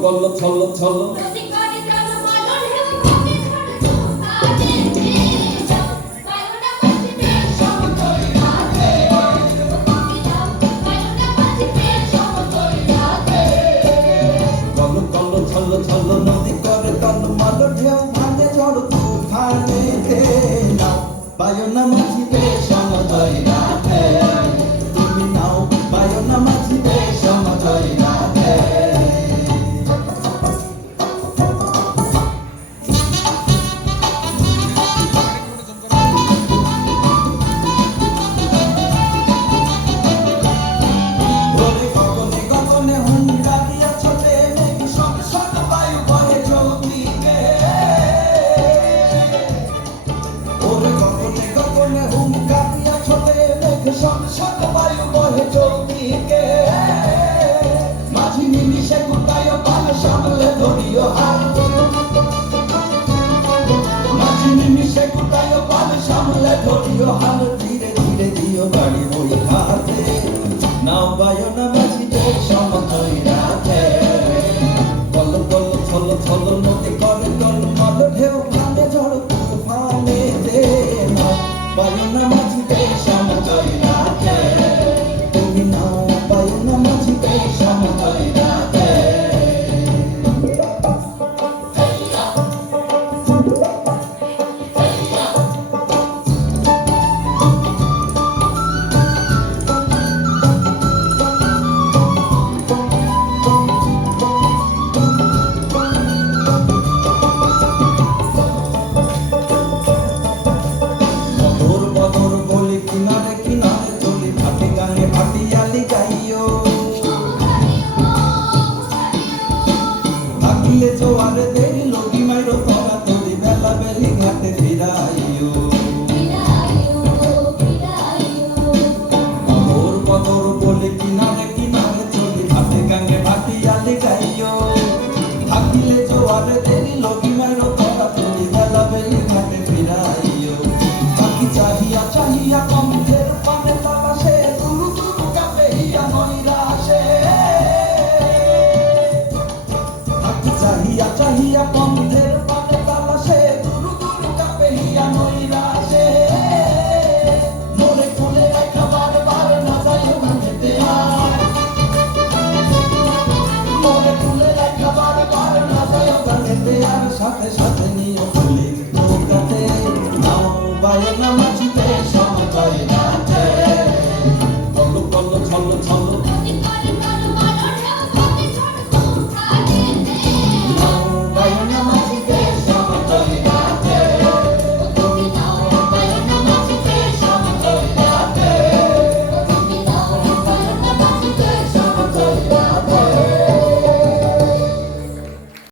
Follow, follow, follow. নদী করে তন্মাল ঢেউ ভাঙে ঝড় তুফানে নাও পায়ো না মাঝিতে সমুদয় রাতে তুমি নাও পায়ো না মাঝিতে সমুদয় রাতে সব বায়ু বহে চৌদিকে মাঝি নিমিষে কুটায় পাল সামলে ধরিও হাত মাঝি নিমিষে কুটায় পাল সামলে ধরিও হাত ধীরে ধীরে দিও বাড়ি বই হাতে নাও বায়ু না মাঝিতে সমতই রাতে কল কল ছল ছল নদী করে টলমল ঢেউ ভাঙে ঝড় তুফানে দে নাও বায়ু না মাঝিতে সমতই রাতে তুমি নাও বায়ু না মাঝিতে সমতই রাতে জোয়ারে দেরি লগি মাইরো তোরা তোরি বেলা বেলি ঘাটে ফিরাইও অদর বদর বলে কিনারে কিনারে চলি ঘাটে গাঙ্গে ভাটিয়ালি গাইও থাকিলে জোয়ারে দেরি লগি মাইরো তোরা তোরি বেলা বেলি ঘাটে ফিরাইও বাকি চাহিয়া চাহিয়া কমথের পানে তালাশে দুরু দুরু কাপে হিয়া নইরা আসে চাহিয়া চাহিয়া পন্থের পানে তালাশে দুরু দুরু কাপে হিয়া নইরা আসে মোরে কোলে রাখা বারবার না যাইও ভাঙেতে আর মোরে কোলে রাখা বারবার না যাইও ভাঙেতে আর সাথে সাথে নিয়ে চলে